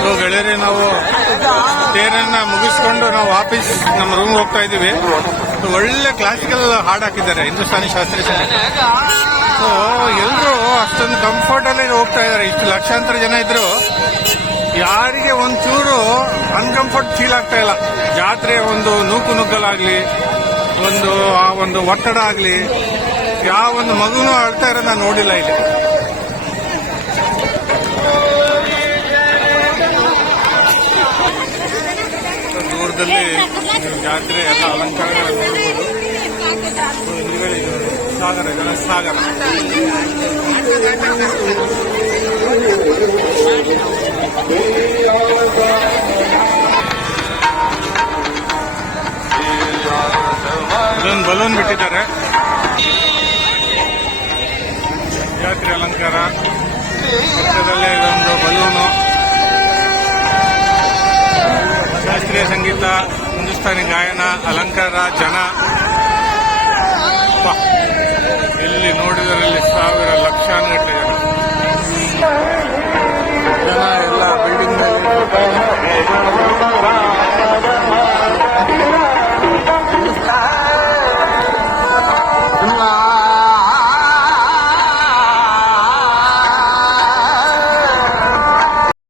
So ಗೆಳೆಯರಿ, ನಾವು ತೇರನ್ನ ಮುಗಿಸ್ಕೊಂಡು ನಾವು ವಾಪಸ್ ನಮ್ಮ ರೂಮ್ ಹೋಗ್ತಾ ಇದ್ದೀವಿ. ಒಳ್ಳೆ ಕ್ಲಾಸಿಕಲ್ ಹಾಡ್ ಹಾಕಿದ್ದಾರೆ, ಹಿಂದೂಸ್ತಾನಿ ಶಾಸ್ತ್ರೀಯ ಸೊ ಎಲ್ಲರೂ ಅಷ್ಟೊಂದು ಕಂಫರ್ಟಲ್ಲಿ ಹೋಗ್ತಾ ಇದ್ದಾರೆ. ಇಷ್ಟು ಲಕ್ಷಾಂತರ ಜನ ಇದ್ರು, ಯಾರಿಗೆ ಒಂಚೂರು ಅನ್ಕಂಫರ್ಟ್ ಫೀಲ್ ಆಗ್ತಾ ಇಲ್ಲ. ಜಾತ್ರೆ ಒಂದು ನೂಕು ನುಗ್ಗಲಾಗ್ಲಿ, ಒಂದು ಆ ಒಂದು ಒತ್ತಡ ಆಗಲಿ, ಯಾವ ಒಂದು ಮಗುನೂ ಅಳ್ತಾ ಇರೋದು ನಾನು ನೋಡಿಲ್ಲ ಇಲ್ಲಿ. ದೂರದಲ್ಲಿ ನೀವು ಜಾತ್ರೆ ಎಲ್ಲ ಅಲಂಕಾರಗಳನ್ನು ನೋಡಬಹುದು ಸಾಗರ. ಇದೆಲ್ಲ ಇದೊಂದು ಬಲೂನ್ ಬಿಟ್ಟಿದ್ದಾರೆ. ಜಾತ್ರೆ ಅಲಂಕಾರ. ಪಕ್ಕದಲ್ಲೇ ಇದೊಂದು ಬಲೂನು ಶಾಸ್ತ್ರೀಯ ಸಂಗೀತ ಹಿಂದೂಸ್ತಾನಿ ಗಾಯನ ಅಲಂಕಾರ ಜನ